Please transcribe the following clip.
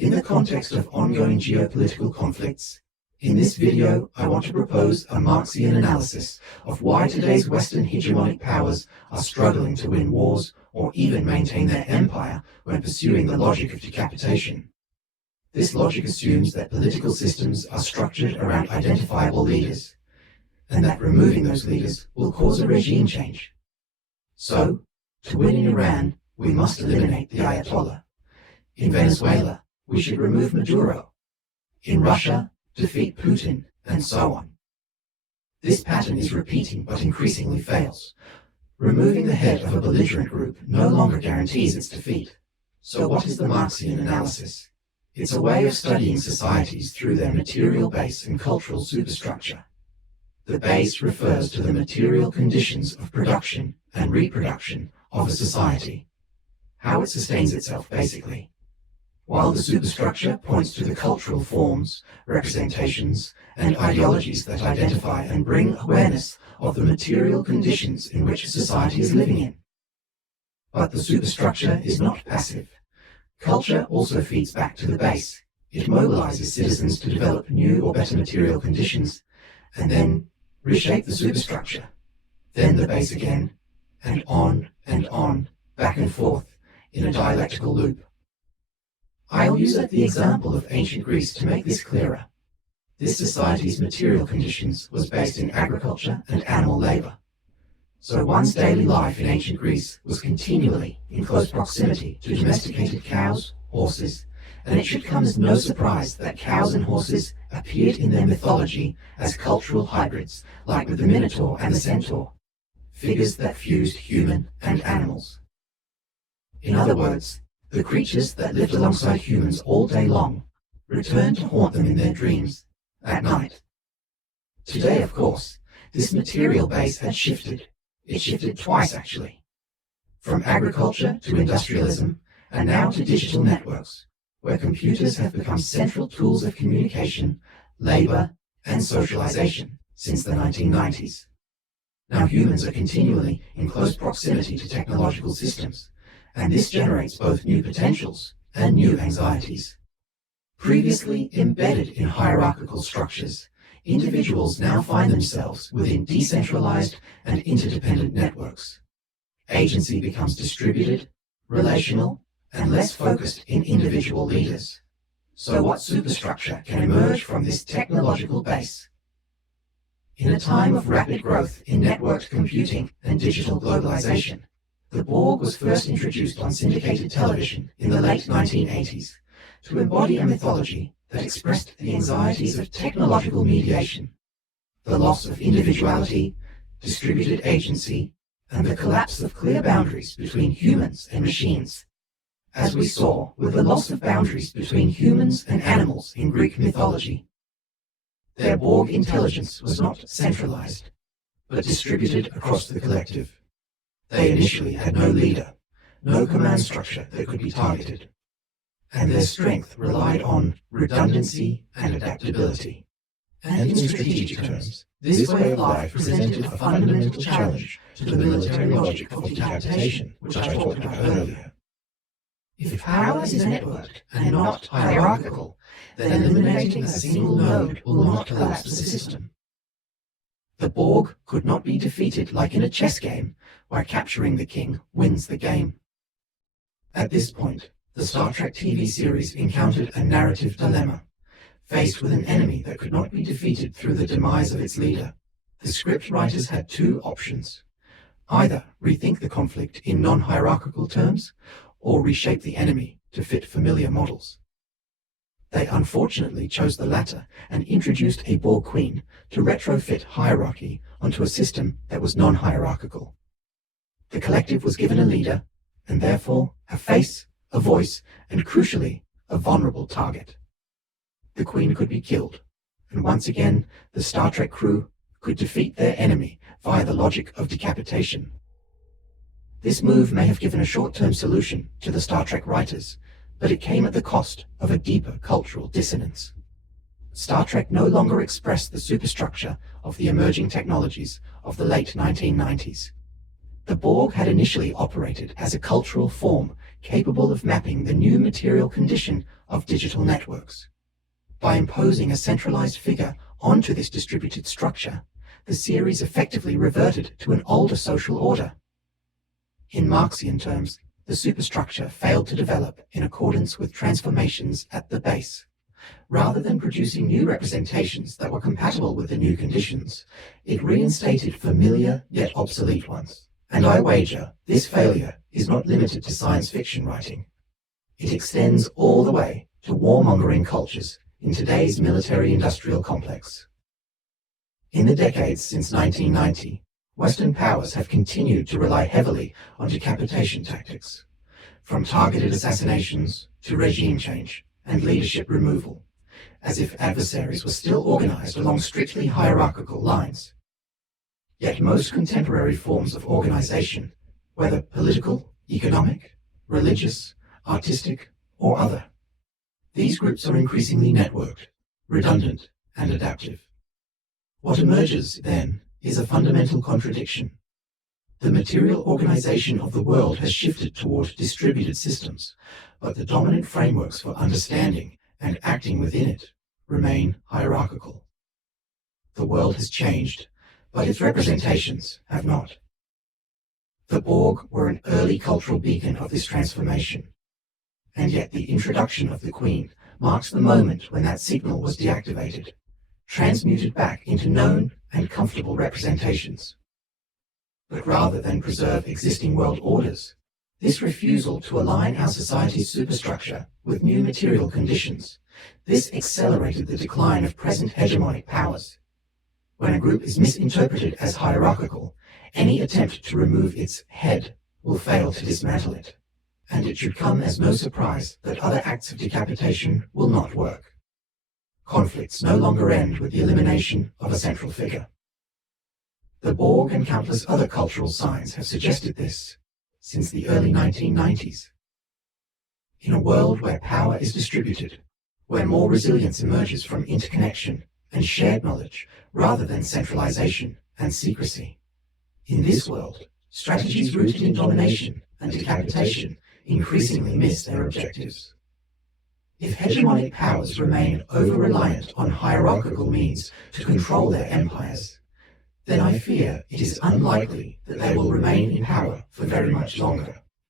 In the context of ongoing geopolitical conflicts, in this video I want to propose a Marxian analysis of why today's Western hegemonic powers are struggling to win wars or even maintain their empire when pursuing the logic of decapitation. This logic assumes that political systems are structured around identifiable leaders, and that removing those leaders will cause a regime change. So, to win in Iran, we must eliminate the Ayatollah. In Venezuela, we should remove Maduro. In Russia, defeat Putin, and so on. This pattern is repeating but increasingly fails. Removing the head of a belligerent group no longer guarantees its defeat. So what is the Marxian analysis? It's a way of studying societies through their material base and cultural superstructure. The base refers to the material conditions of production and reproduction of a society, how it sustains itself basically, while the superstructure points to the cultural forms, representations, and ideologies that identify and bring awareness of the material conditions in which a society is living in. But the superstructure is not passive. Culture also feeds back to the base. It mobilizes citizens to develop new or better material conditions, and then reshape the superstructure, then the base again, and on, back and forth, in a dialectical loop. I'll use the example of ancient Greece to make this clearer. This society's material conditions was based in agriculture and animal labor. So one's daily life in ancient Greece was continually in close proximity to domesticated cows, horses, and it should come as no surprise that cows and horses appeared in their mythology as cultural hybrids, like with the Minotaur and the Centaur, figures that fused human and animals. In other words, the creatures that lived alongside humans all day long returned to haunt them in their dreams at night. Today, of course, this material base had shifted. It shifted twice, actually, from agriculture to industrialism, and now to digital networks, where computers have become central tools of communication, labor, and socialization since the 1990s. Now humans are continually in close proximity to technological systems, and this generates both new potentials and new anxieties. Previously embedded in hierarchical structures, individuals now find themselves within decentralized and interdependent networks. Agency becomes distributed, relational, and less focused in individual leaders. So what superstructure can emerge from this technological base? In a time of rapid growth in networked computing and digital globalization, the Borg was first introduced on syndicated television in the late 1980s to embody a mythology that expressed the anxieties of technological mediation, the loss of individuality, distributed agency, and the collapse of clear boundaries between humans and machines, as we saw with the loss of boundaries between humans and animals in Greek mythology. Their Borg intelligence was not centralized, but distributed across the collective. They initially had no leader, no command structure that could be targeted, and their strength relied on redundancy and adaptability. And in strategic terms, this way of life presented a fundamental challenge to the military logic of decapitation, which I talked about earlier. If power is networked and not hierarchical, then eliminating a single node will not collapse the system. The Borg could not be defeated like in a chess game, where capturing the king wins the game. At this point, the Star Trek TV series encountered a narrative dilemma. Faced with an enemy that could not be defeated through the demise of its leader, the script writers had two options. Either rethink the conflict in non-hierarchical terms, or reshape the enemy to fit familiar models. They unfortunately chose the latter and introduced a Borg Queen to retrofit hierarchy onto a system that was non-hierarchical. The collective was given a leader, and therefore a face, a voice, and crucially, a vulnerable target. The Queen could be killed, and once again, the Star Trek crew could defeat their enemy via the logic of decapitation. This move may have given a short-term solution to the Star Trek writers, but it came at the cost of a deeper cultural dissonance. Star Trek no longer expressed the superstructure of the emerging technologies of the late 1990s. The Borg had initially operated as a cultural form capable of mapping the new material condition of digital networks. By imposing a centralized figure onto this distributed structure, the series effectively reverted to an older social order. In Marxian terms, the superstructure failed to develop in accordance with transformations at the base. Rather than producing new representations that were compatible with the new conditions, it reinstated familiar yet obsolete ones. And I wager this failure is not limited to science fiction writing. It extends all the way to warmongering cultures in today's military-industrial complex. In the decades since 1990, Western powers have continued to rely heavily on decapitation tactics, from targeted assassinations to regime change and leadership removal, as if adversaries were still organized along strictly hierarchical lines. Yet most contemporary forms of organization, whether political, economic, religious, artistic, or other, these groups are increasingly networked, redundant, and adaptive. What emerges, then, is a fundamental contradiction. The material organization of the world has shifted toward distributed systems, but the dominant frameworks for understanding and acting within it remain hierarchical. The world has changed, but its representations have not. The Borg were an early cultural beacon of this transformation, and yet the introduction of the Queen marks the moment when that signal was deactivated, transmuted back into known and comfortable representations. But rather than preserve existing world orders, this refusal to align our society's superstructure with new material conditions, this accelerated the decline of present hegemonic powers. When a group is misinterpreted as hierarchical, any attempt to remove its head will fail to dismantle it, and it should come as no surprise that other acts of decapitation will not work. Conflicts no longer end with the elimination of a central figure. The Borg and countless other cultural signs have suggested this since the early 1990s. In a world where power is distributed, where more resilience emerges from interconnection and shared knowledge rather than centralization and secrecy, in this world, strategies rooted in domination and decapitation increasingly miss their objectives. If hegemonic powers remain over-reliant on hierarchical means to control their empires, then I fear it is unlikely that they will remain in power for very much longer.